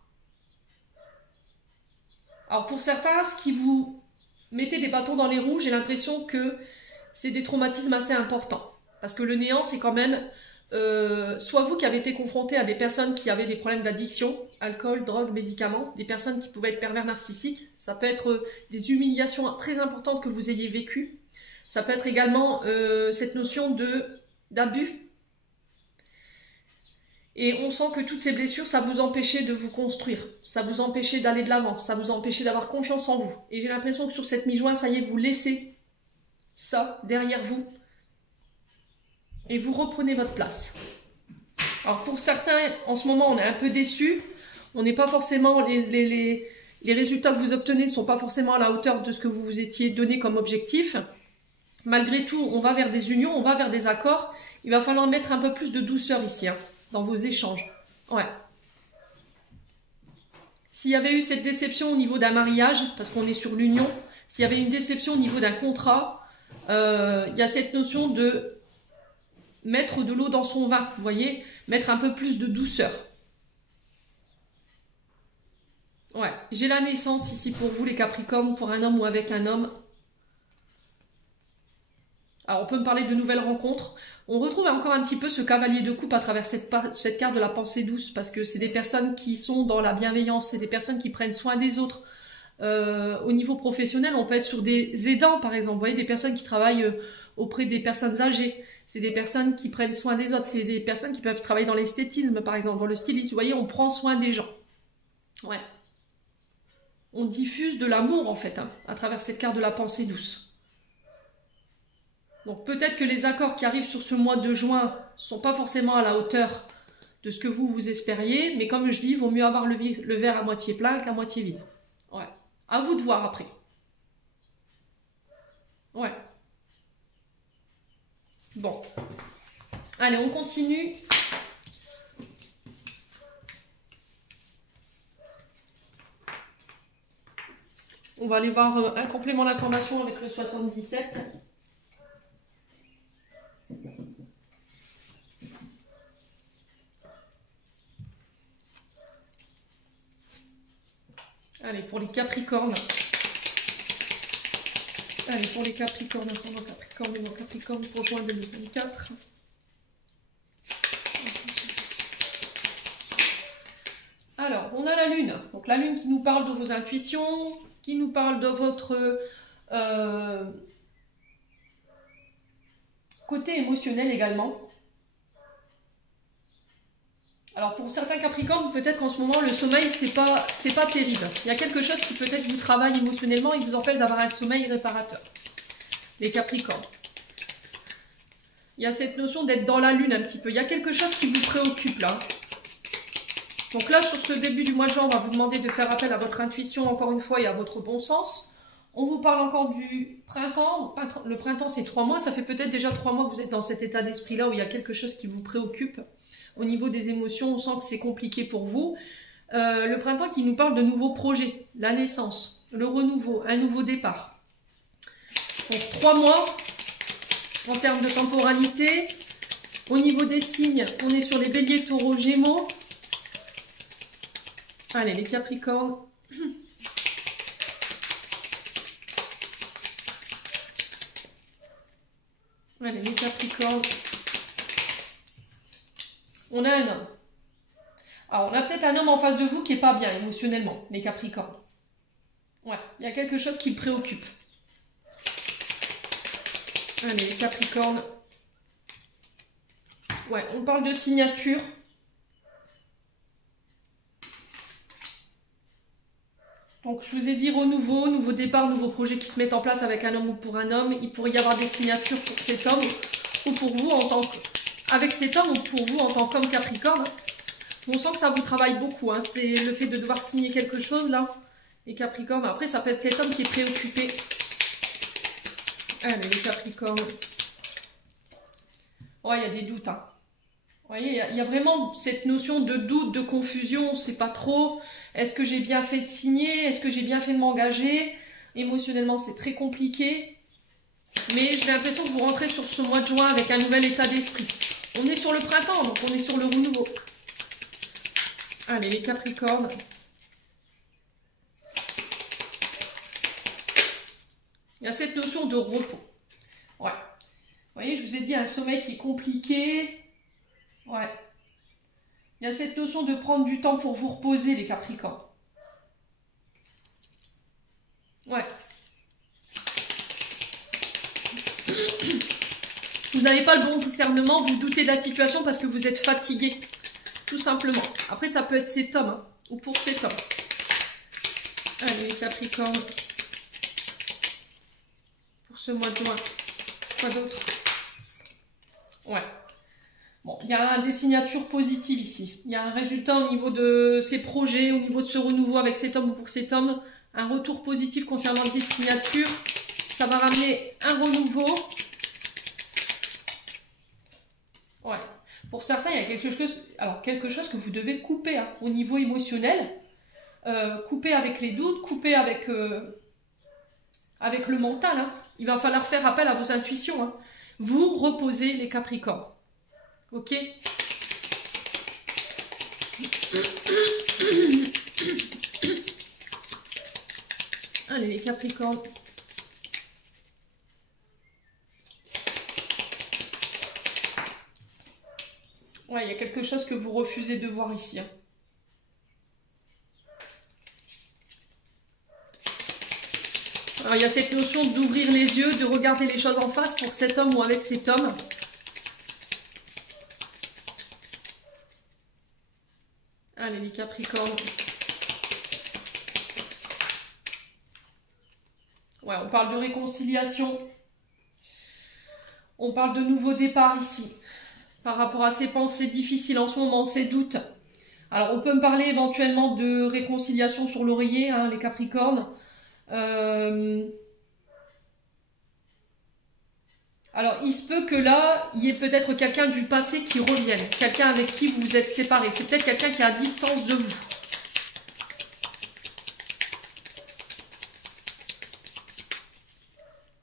Alors, pour certains, ce qui vous mettez des bâtons dans les roues, j'ai l'impression que c'est des traumatismes assez importants. Parce que le néant, c'est quand même soit vous qui avez été confronté à des personnes qui avaient des problèmes d'addiction, alcool, drogue, médicaments, des personnes qui pouvaient être pervers narcissiques, ça peut être des humiliations très importantes que vous ayez vécues, ça peut être également cette notion d'abus. Et on sent que toutes ces blessures, ça vous empêchait de vous construire, ça vous empêchait d'aller de l'avant, ça vous empêchait d'avoir confiance en vous. Et j'ai l'impression que sur cette mi-juin, ça y est, vous laissez ça derrière vous et vous reprenez votre place. Alors pour certains, en ce moment, on est un peu déçus. On n'est pas forcément, les résultats que vous obtenez ne sont pas forcément à la hauteur de ce que vous vous étiez donné comme objectif. Malgré tout, on va vers des unions, on va vers des accords. Il va falloir mettre un peu plus de douceur ici, hein, dans vos échanges. Ouais. S'il y avait eu cette déception au niveau d'un mariage, parce qu'on est sur l'union, s'il y avait une déception au niveau d'un contrat, il y a cette notion de mettre de l'eau dans son vin, vous voyez, mettre un peu plus de douceur. Ouais, j'ai la naissance ici pour vous les Capricornes, pour un homme ou avec un homme. Alors on peut me parler de nouvelles rencontres. On retrouve encore un petit peu ce cavalier de coupe à travers cette carte de la pensée douce, parce que c'est des personnes qui sont dans la bienveillance, c'est des personnes qui prennent soin des autres. Au niveau professionnel, on peut être sur des aidants par exemple, vous voyez, des personnes qui travaillent auprès des personnes âgées. C'est des personnes qui prennent soin des autres. C'est des personnes qui peuvent travailler dans l'esthétisme, par exemple, dans le stylisme. Vous voyez, on prend soin des gens. Ouais. On diffuse de l'amour, en fait, hein, à travers cette carte de la pensée douce. Donc, peut-être que les accords qui arrivent sur ce mois de juin ne sont pas forcément à la hauteur de ce que vous espériez. Mais comme je dis, il vaut mieux avoir le verre à moitié plein qu'à moitié vide. Ouais. À vous de voir après. Ouais. Bon, allez, on continue. On va aller voir un complément d'information avec le 77. Allez, pour les Capricornes. Allez, pour les Capricornes, ascendant Capricorne, et Capricorne pour juin 2024. Alors, on a la Lune. Donc la Lune qui nous parle de vos intuitions, qui nous parle de votre côté émotionnel également. Alors pour certains Capricornes, peut-être qu'en ce moment le sommeil c'est pas terrible. Il y a quelque chose qui peut-être vous travaille émotionnellement et vous empêche d'avoir un sommeil réparateur. Les Capricornes. Il y a cette notion d'être dans la Lune un petit peu. Il y a quelque chose qui vous préoccupe là. Donc là, sur ce début du mois de juin, on va vous demander de faire appel à votre intuition encore une fois et à votre bon sens. On vous parle encore du printemps. Le printemps, c'est 3 mois. Ça fait peut-être déjà 3 mois que vous êtes dans cet état d'esprit-là où il y a quelque chose qui vous préoccupe. Au niveau des émotions, on sent que c'est compliqué pour vous. Le printemps qui nous parle de nouveaux projets, la naissance, le renouveau, un nouveau départ. Donc 3 mois en termes de temporalité. Au niveau des signes, on est sur les béliers, taureaux, gémeaux. Allez, les Capricornes. Allez, les Capricornes. On a un homme. Alors, on a peut-être un homme en face de vous qui n'est pas bien émotionnellement, les Capricornes. Ouais, il y a quelque chose qui le préoccupe. Allez, les Capricornes. Ouais, on parle de signature. Donc, je vous ai dit renouveau, nouveau départ, nouveau projet qui se met en place avec un homme ou pour un homme. Il pourrait y avoir des signatures pour cet homme ou pour vous en tant que... Avec cet homme ou pour vous en tant qu'homme Capricorne. On sent que ça vous travaille beaucoup. Hein. C'est le fait de devoir signer quelque chose là. Les Capricornes. Après, ça peut être cet homme qui est préoccupé. Allez, les Capricornes. Ouais, il y a des doutes. Hein. Vous voyez, il y a vraiment cette notion de doute, de confusion. On ne sait pas trop. Est-ce que j'ai bien fait de signer? Est-ce que j'ai bien fait de m'engager? Émotionnellement, c'est très compliqué. Mais j'ai l'impression que vous rentrez sur ce mois de juin avec un nouvel état d'esprit. On est sur le printemps, donc on est sur le renouveau. Allez, les Capricornes. Il y a cette notion de repos. Ouais. Vous voyez, je vous ai dit un sommeil qui est compliqué. Ouais. Il y a cette notion de prendre du temps pour vous reposer, les Capricornes. Ouais. Vous n'avez pas le bon discernement, vous doutez de la situation parce que vous êtes fatigué. Tout simplement. Après, ça peut être cet homme, hein, ou pour cet homme. Allez, les Capricornes. Pour ce mois de juin. Quoi d'autre? Ouais. Bon, il y a des signatures positives ici. Il y a un résultat au niveau de ces projets, au niveau de ce renouveau avec cet homme ou pour cet homme. Un retour positif concernant ces signatures. Ça va ramener un renouveau. Ouais. Pour certains, il y a quelque chose que vous devez couper hein, au niveau émotionnel. Couper avec les doutes, couper avec le mental. Hein. Il va falloir faire appel à vos intuitions. Hein. Vous reposez les Capricornes. Ok? Allez, les Capricornes. Ouais, il y a quelque chose que vous refusez de voir ici. Hein. Alors, il y a cette notion d'ouvrir les yeux, de regarder les choses en face pour cet homme ou avec cet homme. Allez, les Capricornes. Ouais, on parle de réconciliation. On parle de nouveau départ ici. Par rapport à ces pensées difficiles en ce moment, ces doutes. Alors, on peut me parler éventuellement de réconciliation sur l'oreiller, hein, les Capricornes. Alors, il se peut que là, il y ait peut-être quelqu'un du passé qui revienne. Quelqu'un avec qui vous vous êtes séparés. C'est peut-être quelqu'un qui est à distance de vous.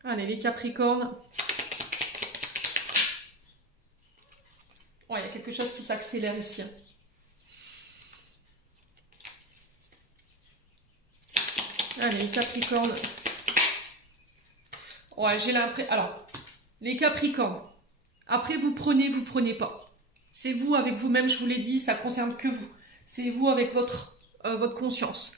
Allez, les Capricornes. Ouais, il y a quelque chose qui s'accélère ici. Allez, les Capricornes. Ouais, j'ai l'impression... Alors, les Capricornes, après vous prenez pas. C'est vous avec vous-même, je vous l'ai dit, ça concerne que vous. C'est vous avec votre conscience.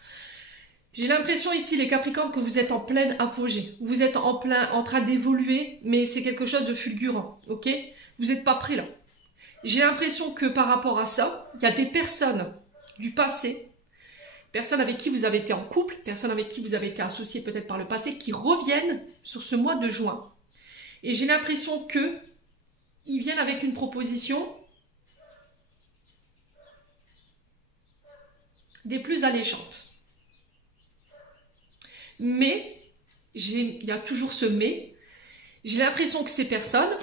J'ai l'impression ici, les Capricornes, que vous êtes en pleine apogée. Vous êtes en train d'évoluer, mais c'est quelque chose de fulgurant, ok? Vous n'êtes pas prêt là. J'ai l'impression que par rapport à ça, il y a des personnes du passé, personnes avec qui vous avez été en couple, personnes avec qui vous avez été associés peut-être par le passé, qui reviennent sur ce mois de juin. Et j'ai l'impression que ils viennent avec une proposition des plus alléchantes. Mais, il y a toujours ce mais, j'ai l'impression que ces personnes,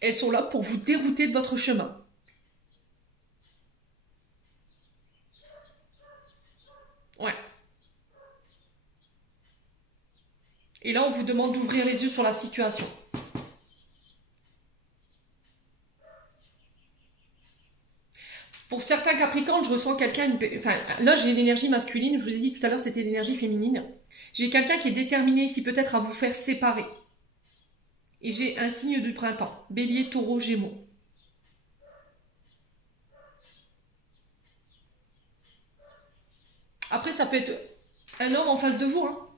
elles sont là pour vous dérouter de votre chemin. Ouais. Et là, on vous demande d'ouvrir les yeux sur la situation. Pour certains Capricornes, je ressens quelqu'un... Enfin, là, j'ai une énergie masculine. Je vous ai dit tout à l'heure, c'était l'énergie féminine. J'ai quelqu'un qui est déterminé ici peut-être à vous faire séparer. Et j'ai un signe du printemps. Bélier, Taureau, Gémeaux. Après, ça peut être un homme en face de vous, hein,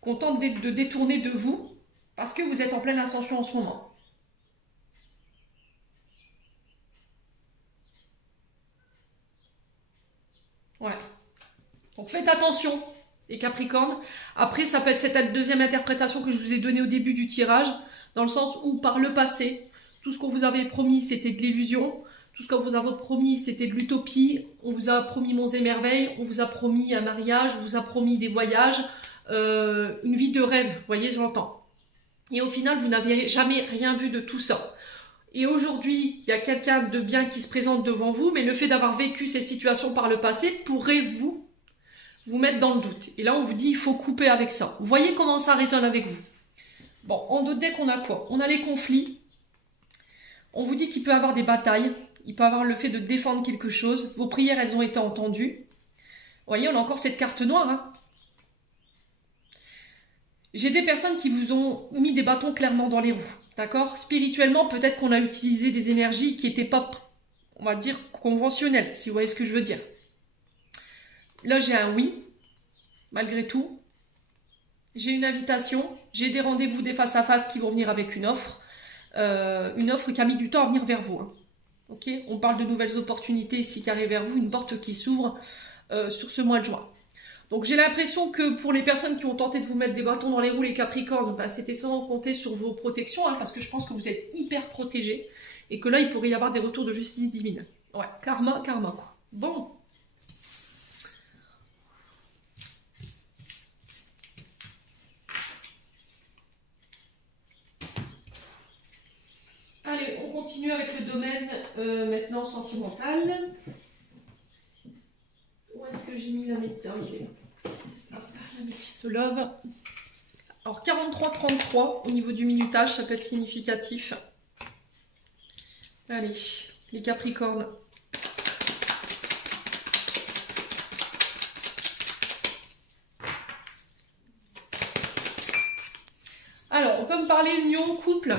qu'on tente de détourner de vous parce que vous êtes en pleine ascension en ce moment. Ouais. Donc faites attention, les Capricornes. Après, ça peut être cette deuxième interprétation que je vous ai donnée au début du tirage, dans le sens où par le passé, tout ce qu'on vous avait promis, c'était de l'illusion. Tout ce qu'on vous a promis, c'était de l'utopie. On vous a promis monts et merveilles. On vous a promis un mariage. On vous a promis des voyages. Une vie de rêve. Vous voyez, j'entends. Et au final, vous n'avez jamais rien vu de tout ça. Et aujourd'hui, il y a quelqu'un de bien qui se présente devant vous, mais le fait d'avoir vécu ces situations par le passé pourrait vous mettre dans le doute. Et là, on vous dit, il faut couper avec ça. Vous voyez comment ça résonne avec vous. Bon, en d'autres decks, on a quoi? On a les conflits. On vous dit qu'il peut y avoir des batailles. Il peut y avoir le fait de défendre quelque chose. Vos prières, elles ont été entendues. Vous voyez, on a encore cette carte noire. Hein. J'ai des personnes qui vous ont mis des bâtons clairement dans les roues. D'accord? Spirituellement, peut-être qu'on a utilisé des énergies qui n'étaient pas, on va dire, conventionnelles, si vous voyez ce que je veux dire. Là, j'ai un oui, malgré tout. J'ai une invitation. J'ai des rendez-vous, des face-à-face qui vont venir avec une offre qui a mis du temps à venir vers vous. Hein. Okay, on parle de nouvelles opportunités ici qui arrivent vers vous, une porte qui s'ouvre sur ce mois de juin. Donc j'ai l'impression que pour les personnes qui ont tenté de vous mettre des bâtons dans les roues, les Capricornes, bah, c'était sans compter sur vos protections, hein, parce que je pense que vous êtes hyper protégés, et que là il pourrait y avoir des retours de justice divine. Ouais, karma quoi. Bon. Allez, on continue avec le domaine maintenant sentimental. Où est-ce que j'ai mis la médaille? La métiste love. Alors 43-33 au niveau du minutage, ça peut être significatif. Allez, les Capricornes. Alors, on peut me parler union, couple.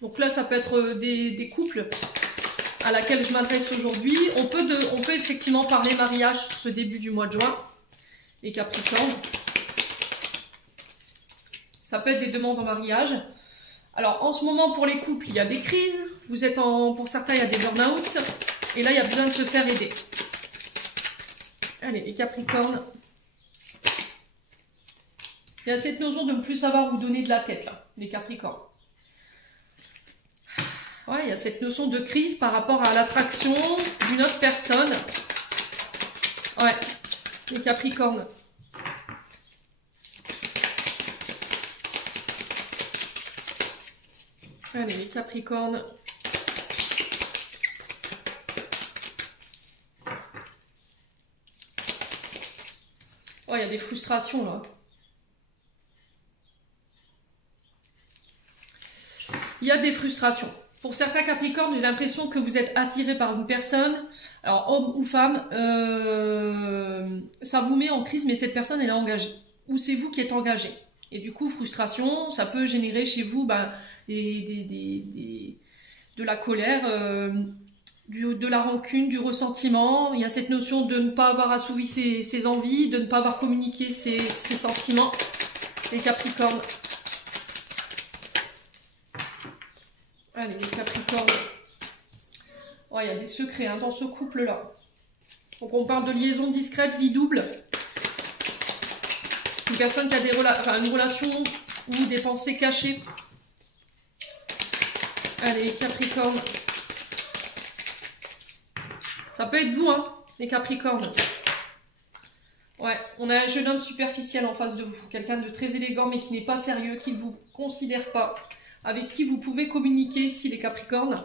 Donc là, ça peut être des couples à laquelle je m'adresse aujourd'hui. On peut effectivement parler mariage sur ce début du mois de juin, les Capricornes. Ça peut être des demandes en mariage. Alors, en ce moment, pour les couples, il y a des crises. Pour certains, il y a des burn-out. Et là, il y a besoin de se faire aider. Allez, les Capricornes. Il y a cette notion de ne plus savoir vous donner de la tête, là, les Capricornes. Ouais, il y a cette notion de crise par rapport à l'attraction d'une autre personne. Ouais, les Capricornes. Allez, les Capricornes. Ouais, il y a des frustrations là. Il y a des frustrations. Pour certains Capricornes, j'ai l'impression que vous êtes attiré par une personne, alors homme ou femme, ça vous met en crise, mais cette personne elle est engagée. Ou c'est vous qui êtes engagé. Et du coup, frustration, ça peut générer chez vous de la colère, de la rancune, du ressentiment. Il y a cette notion de ne pas avoir assouvi ses envies, de ne pas avoir communiqué ses sentiments, les Capricornes. Allez, les Capricornes. Ouais, il y a des secrets dans ce couple-là. Donc on parle de liaison discrète, vie double. Une personne qui a une relation ou des pensées cachées. Allez, Capricorne. Ça peut être vous, les Capricornes. Ouais, on a un jeune homme superficiel en face de vous. Quelqu'un de très élégant mais qui n'est pas sérieux, qui ne vous considère pas. Avec qui vous pouvez communiquer ici, les Capricornes.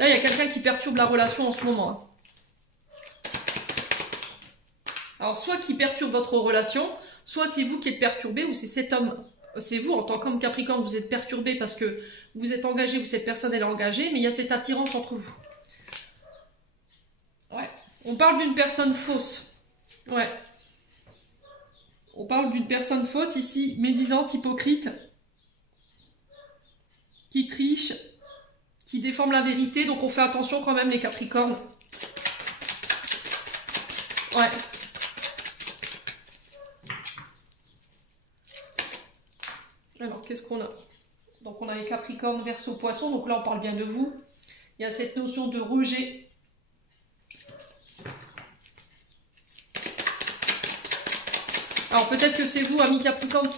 Là, il y a quelqu'un qui perturbe la relation en ce moment. Alors, soit qui perturbe votre relation, soit c'est vous qui êtes perturbé, ou c'est cet homme, c'est vous en tant qu'homme Capricorne, vous êtes perturbé parce que vous êtes engagé, ou cette personne elle est engagée, mais il y a cette attirance entre vous. Ouais. On parle d'une personne fausse. Ouais. On parle d'une personne fausse ici, médisante, hypocrite, qui triche, qui déforme la vérité. Donc on fait attention quand même les Capricornes. Ouais. Alors qu'est-ce qu'on a? Donc on a les Capricornes, Verseau, Poisson. Donc là on parle bien de vous. Il y a cette notion de rejet. Alors peut-être que c'est vous, amis Capricorne,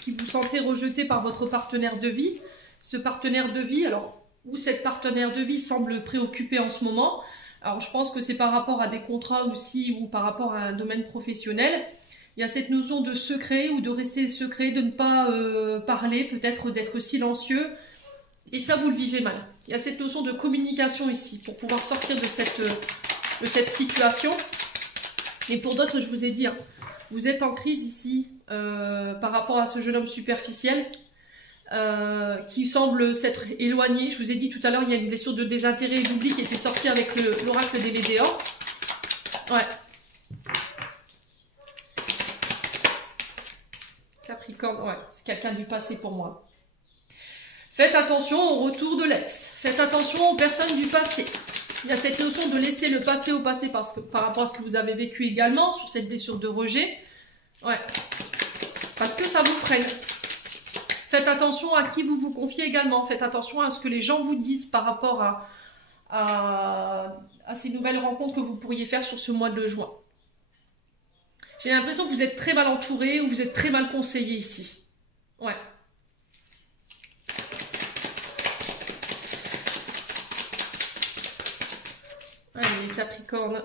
qui vous sentez rejeté par votre partenaire de vie. Ce partenaire de vie, alors, où cette partenaire de vie semble préoccupée en ce moment. Alors je pense que c'est par rapport à des contrats aussi ou par rapport à un domaine professionnel. Il y a cette notion de secret ou de rester secret, de ne pas parler, peut-être d'être silencieux. Et ça, vous le vivez mal. Il y a cette notion de communication ici pour pouvoir sortir de cette situation. Et pour d'autres, je vous ai dit... Vous êtes en crise ici par rapport à ce jeune homme superficiel qui semble s'être éloigné. Je vous ai dit tout à l'heure, il y a une blessure de désintérêt et d'oubli qui était sortie avec l'oracle des Médéors. Ouais. Capricorne, ouais, c'est quelqu'un du passé pour moi. Faites attention au retour de l'ex. Faites attention aux personnes du passé. Il y a cette notion de laisser le passé au passé par rapport à ce que vous avez vécu également sur cette blessure de rejet. Ouais. Parce que ça vous freine. Faites attention à qui vous vous confiez également. Faites attention à ce que les gens vous disent par rapport à ces nouvelles rencontres que vous pourriez faire sur ce mois de juin. J'ai l'impression que vous êtes très mal entouré ou vous êtes très mal conseillé ici. Ouais. Allez, les Capricornes.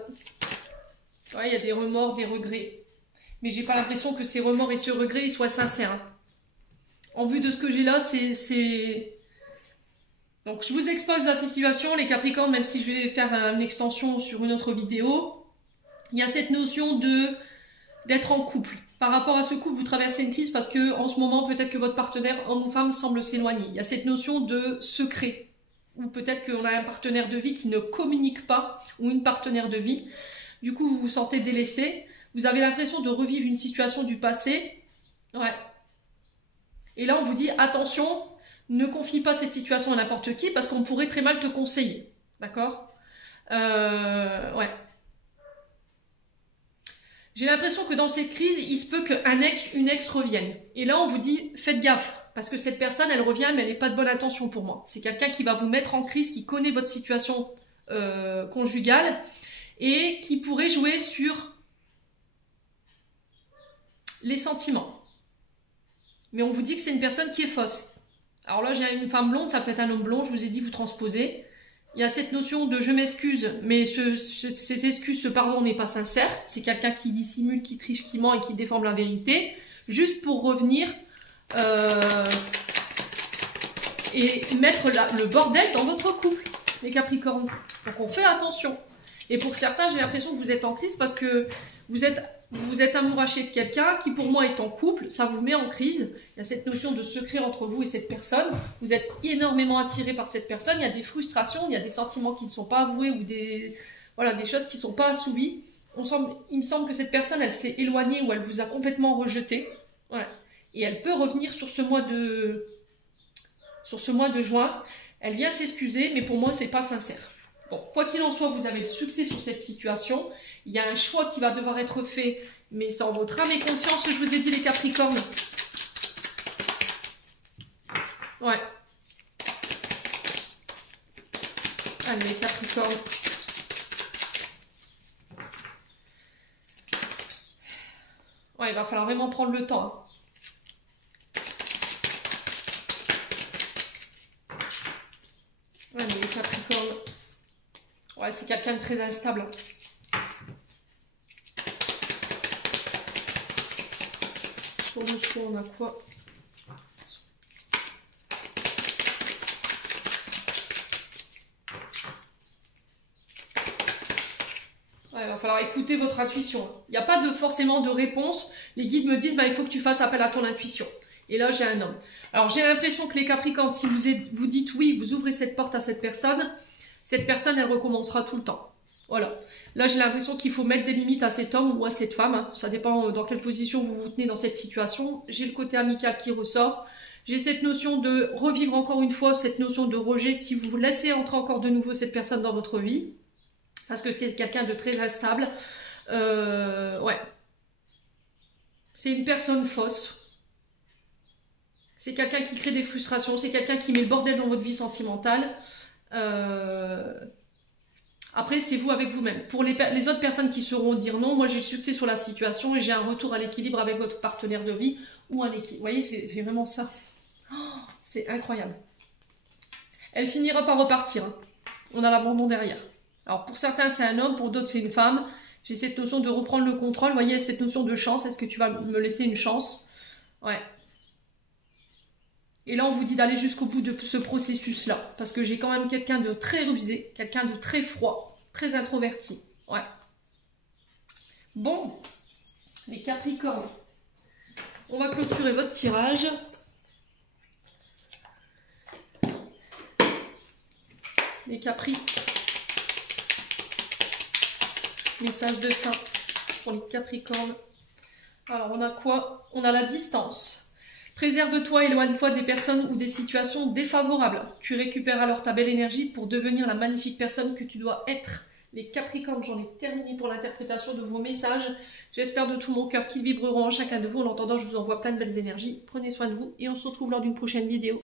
Ouais, il y a des remords, des regrets. Mais j'ai pas l'impression que ces remords et ce regret ils soient sincères. En vue de ce que j'ai là, c'est... Donc, je vous expose la situation, les Capricornes, même si je vais faire une extension sur une autre vidéo. Il y a cette notion d'être en couple. Par rapport à ce couple, vous traversez une crise parce que en ce moment, peut-être que votre partenaire, homme ou femme, semble s'éloigner. Il y a cette notion de secret. Ou peut-être qu'on a un partenaire de vie qui ne communique pas, ou une partenaire de vie. Du coup, vous vous sentez délaissé. Vous avez l'impression de revivre une situation du passé. Ouais. Et là, on vous dit, attention, ne confie pas cette situation à n'importe qui, parce qu'on pourrait très mal te conseiller. D'accord? Ouais. J'ai l'impression que dans cette crise, il se peut qu'un ex, une ex revienne. Et là, on vous dit, faites gaffe. Parce que cette personne, elle revient, mais elle n'est pas de bonne intention pour moi. C'est quelqu'un qui va vous mettre en crise, qui connaît votre situation conjugale et qui pourrait jouer sur les sentiments. Mais on vous dit que c'est une personne qui est fausse. Alors là, j'ai une femme blonde, ça peut être un homme blond, je vous ai dit, vous transposez. Il y a cette notion de je m'excuse, mais ces excuses, ce pardon n'est pas sincère. C'est quelqu'un qui dissimule, qui triche, qui ment et qui déforme la vérité, juste pour revenir et mettre le bordel dans votre couple, les Capricornes. Donc on fait attention. Et pour certains, j'ai l'impression que vous êtes en crise parce que vous êtes amouraché de quelqu'un qui pour moi est en couple, ça vous met en crise. Il y a cette notion de secret entre vous et cette personne. Vous êtes énormément attiré par cette personne, il y a des frustrations, il y a des sentiments qui ne sont pas avoués ou des choses qui ne sont pas assouvis. il me semble que cette personne, elle s'est éloignée ou elle vous a complètement rejeté. Ouais. Et elle peut revenir sur ce mois de juin. Elle vient s'excuser, mais pour moi, c'est pas sincère. Bon, quoi qu'il en soit, vous avez le succès sur cette situation. Il y a un choix qui va devoir être fait, mais c'est en votre âme et conscience que je vous ai dit, les Capricornes. Ouais. Allez, les Capricornes. Ouais, il va falloir vraiment prendre le temps. Hein. Ouais, mais les Capricornes. Ouais, c'est quelqu'un de très instable. Sur le choix, on a quoi? Ouais, il va falloir écouter votre intuition. Il n'y a pas forcément de réponse. Les guides me disent, bah, il faut que tu fasses appel à ton intuition. Et là, j'ai un homme. Alors, j'ai l'impression que les Capricornes, si vous dites oui, vous ouvrez cette porte à cette personne, elle recommencera tout le temps. Voilà. Là, j'ai l'impression qu'il faut mettre des limites à cet homme ou à cette femme. Hein. Ça dépend dans quelle position vous vous tenez dans cette situation. J'ai le côté amical qui ressort. J'ai cette notion de revivre encore une fois, cette notion de rejet si vous laissez entrer encore de nouveau cette personne dans votre vie. Parce que c'est quelqu'un de très instable. Ouais. C'est une personne fausse. C'est quelqu'un qui crée des frustrations. C'est quelqu'un qui met le bordel dans votre vie sentimentale. Après, c'est vous avec vous-même. Pour les autres personnes qui sauront dire non, moi j'ai le succès sur la situation et j'ai un retour à l'équilibre avec votre partenaire de vie ou un équilibre. Vous voyez, c'est vraiment ça. Oh, c'est incroyable. Elle finira par repartir. Hein. On a l'abandon derrière. Alors pour certains c'est un homme, pour d'autres c'est une femme. J'ai cette notion de reprendre le contrôle. Vous voyez, cette notion de chance. Est-ce que tu vas me laisser une chance? Ouais. Et là, on vous dit d'aller jusqu'au bout de ce processus-là. Parce que j'ai quand même quelqu'un de très rusé, quelqu'un de très froid, très introverti. Ouais. Bon, les Capricornes, on va clôturer votre tirage. Les Capri. Message de fin pour les Capricornes. Alors, on a quoi? On a la distance. Préserve-toi, éloigne-toi des personnes ou des situations défavorables. Tu récupères alors ta belle énergie pour devenir la magnifique personne que tu dois être. Les Capricornes, j'en ai terminé pour l'interprétation de vos messages. J'espère de tout mon cœur qu'ils vibreront en chacun de vous. En entendant, je vous envoie plein de belles énergies. Prenez soin de vous et on se retrouve lors d'une prochaine vidéo.